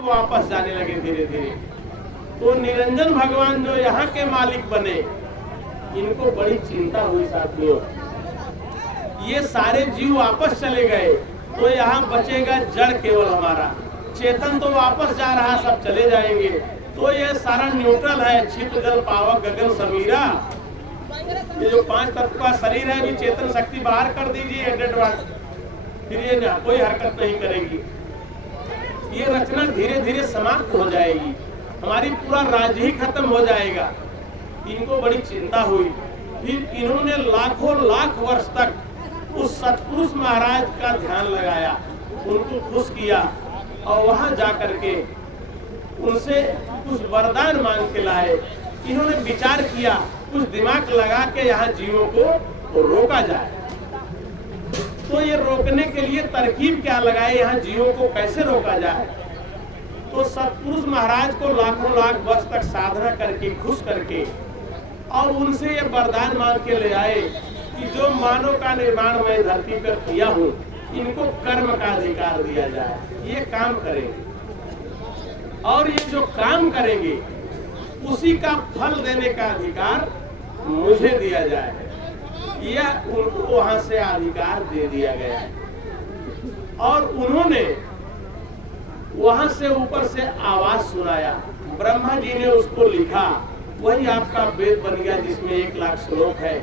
वापस जाने लगे धीरे धीरे। तो निरंजन भगवान जो यहाँ के मालिक बने, इनको बड़ी चिंता हुई साथियों। ये सारे जीव वापस चले गए तो यहाँ बचेगा जड़ केवल हमारा, चेतन तो वापस जा रहा, सब चले जाएंगे। तो ये सारा न्यूट्रल है, छिप जल पावक गगन समीरा। ये जो 5 तत्व का शरीर है, भी चेतन शक्ति बाहर कर दीजिए फिर ये कोई हरकत नहीं करेगी। ये रचना धीरे धीरे समाप्त हो जाएगी, हमारी पूरा राज्य ही खत्म हो जाएगा। इनको बड़ी चिंता हुई। फिर इन्होंने लाखों लाख वर्ष तक उस सतपुरुष महाराज का ध्यान लगाया, उनको खुश किया और वहां जाकर के उनसे कुछ वरदान मांग के लाए। इन्होंने विचार किया, कुछ दिमाग लगा के यहाँ जीवों को रोका जाए। तो ये रोकने के लिए तरकीब क्या लगाए, यहाँ जीवों को कैसे रोका जाए। तो सतपुरुष महाराज को लाखों लाख वर्ष तक साधना करके खुश करके और उनसे ये वरदान मांग के ले आए कि जो मानव का निर्माण मैं धरती पर किया हूँ, इनको कर्म का अधिकार दिया जाए। ये काम करेंगे और ये जो काम करेंगे उसी का फल देने का अधिकार मुझे दिया जाए। यह उनको वहां से अधिकार दे दिया गया है। और उन्होंने वहां से ऊपर से आवाज सुनाया, ब्रह्मा जी ने उसको लिखा, वही आपका वेद बन गया जिसमें 1 लाख श्लोक है।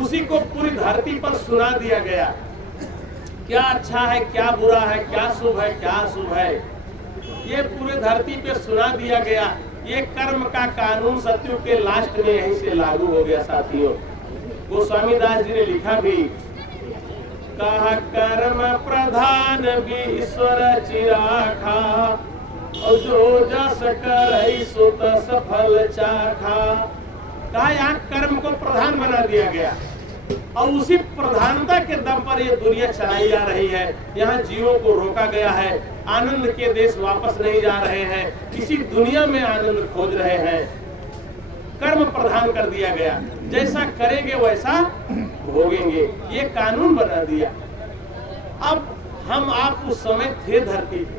उसी को पूरी धरती पर सुना दिया गया। क्या अच्छा है, क्या बुरा है, क्या शुभ है, क्या अशुभ है, ये पूरे धरती पे सुना दिया गया। ये कर्म का कानून सत्यु के लास्ट में यहीं से लागू हो गया साथियों। गोस्वामी दास जी ने लिखा भी, कहा कर्म प्रधान भी ईश्वर चिराखा, और जो जस करई सो तस फल चाखा। कहा यहाँ कर्म को प्रधान बना दिया गया और उसी प्रधानता के दम पर ये दुनिया चलाई जा रही है। यहाँ जीवों को रोका गया है, आनंद के देश वापस नहीं जा रहे हैं, इसी दुनिया में आनंद खोज रहे हैं। कर्म प्रधान कर दिया गया, जैसा करेंगे वैसा भोगेंगे, ये कानून बना दिया। अब हम आप उस समय थे धरती पे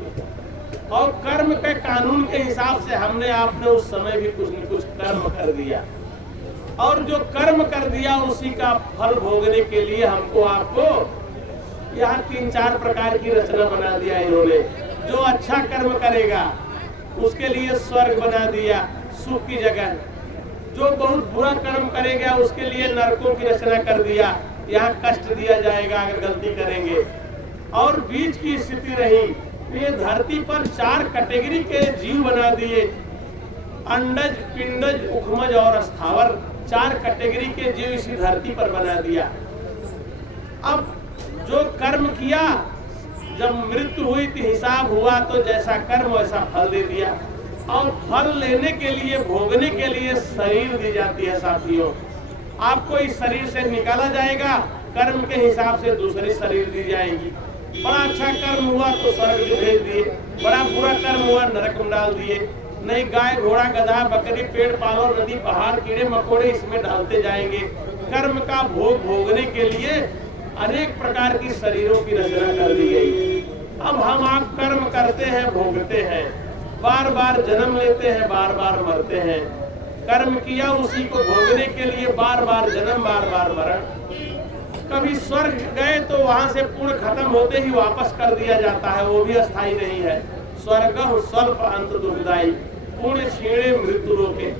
और कर्म के कानून के हिसाब से हमने आपने उस समय भी कुछ न कुछ कर्म कर दिया, और जो कर्म कर दिया उसी का फल भोगने के लिए हमको आपको यहाँ 3-4 प्रकार की रचना बना दिया इन्होंने। जो अच्छा कर्म करेगा उसके लिए स्वर्ग बना दिया, सुख की जगह। जो बहुत बुरा कर्म करेगा उसके लिए नरकों की रचना कर दिया, यहाँ कष्ट दिया जाएगा अगर गलती करेंगे। और बीच की स्थिति रही, ये धरती पर 4 कैटेगरी के जीव बना दिए, अंडज, पिंडज, उखमज और स्थावर। 4 कैटेगरी के जीव इसी धरती पर बना दिया। अब जो कर्म किया, जब मृत्यु हुई तो हिसाब हुआ, तो जैसा कर्म वैसा फल दे दिया। और फल लेने के लिए, भोगने के लिए शरीर दी जाती है साथियों। आपको इस शरीर से निकाला जाएगा, कर्म के हिसाब से दूसरी शरीर दी जाएगी। बड़ा अच्छा कर्म हुआ तो स्वर्ग भेज दिए, बड़ा बुरा कर्म हुआ नरक में डाल दिए। नहीं, गाय घोड़ा गधा बकरी पेड़ पालो नदी पहाड़ कीड़े मकोड़े इसमें डालते जाएंगे। कर्म का भोग भोगने के लिए अनेक प्रकार की शरीरों की रचना कर दी गई। अब हम आप कर्म करते हैं, भोगते हैं, बार बार जन्म लेते हैं, बार बार मरते हैं। कर्म किया उसी को भोगने के लिए बार बार जन्म, बार बार मरण। कभी स्वर्ग गए तो वहां से पुण्य खत्म होते ही वापस कर दिया जाता है, वो भी अस्थायी नहीं है। स्वर्ग स्वल्प अंत दुर्दायी, पुण्य क्षीणे मृत्यु रोके।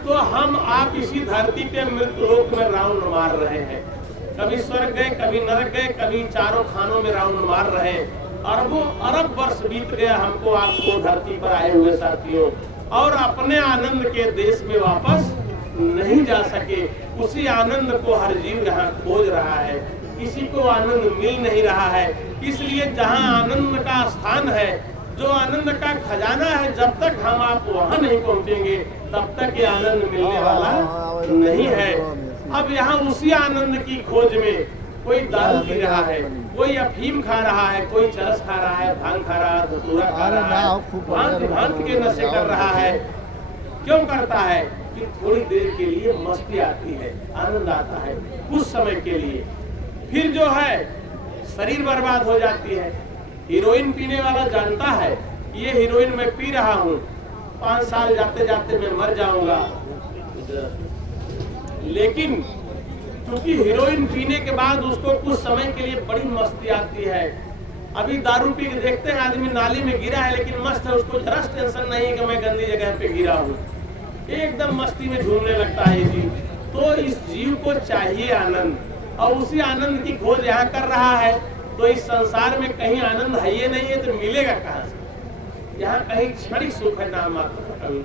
तो हम आप इसी धरती पे मृत्यु लोक में राउंड मार रहे हैं। कभी स्वर्ग गए, कभी नरक गए, कभी चारों खानों में राउंड मार रहे हैं। अरबों अरब वर्ष बीत गया हमको आपको धरती पर आए हुए साथियों, और अपने आनंद के देश में वापस नहीं जा सके। उसी आनंद को हर जीव यहाँ खोज रहा है, किसी को आनंद मिल नहीं रहा है। इसलिए जहाँ आनंद का स्थान है, जो आनंद का खजाना है, जब तक हम आप वहाँ नहीं पहुँचेंगे तब तक ये आनंद मिलने वाला नहीं है। अब यहाँ उसी आनंद की खोज में कोई दारू पी रहा है, कोई अफीम खा रहा है, कोई चरस खा रहा है, भांग खा रहा है, धतूरा खा रहा है, भांति भांति के नशे कर रहा है। क्यों करता है? कि थोड़ी देर के लिए मस्ती आती है, आनंद आता है कुछ समय के लिए, फिर जो है शरीर बर्बाद हो जाती है। हीरोइन पीने वाला जानता है ये हीरोइन मैं पी रहा हूँ, 5 साल जाते जाते मैं मर जाऊंगा। लेकिन क्योंकि हीरोइन पीने के बाद उसको कुछ समय के लिए बड़ी मस्ती आती है। अभी दारू पी के देखते हैं आदमी नाली में गिरा है लेकिन मस्त है, उसको जरा टेंशन नहीं है कि मैं गंदी जगह पे गिरा हूँ, एकदम मस्ती में झूमने लगता है जीव। तो इस जीव को चाहिए आनंद, और उसी आनंद की खोज यहाँ कर रहा है। तो इस संसार में कहीं आनंद है ये नहीं है तो मिलेगा कहाँ से? यहाँ कहीं क्षणिक सुख है नाम मात्र।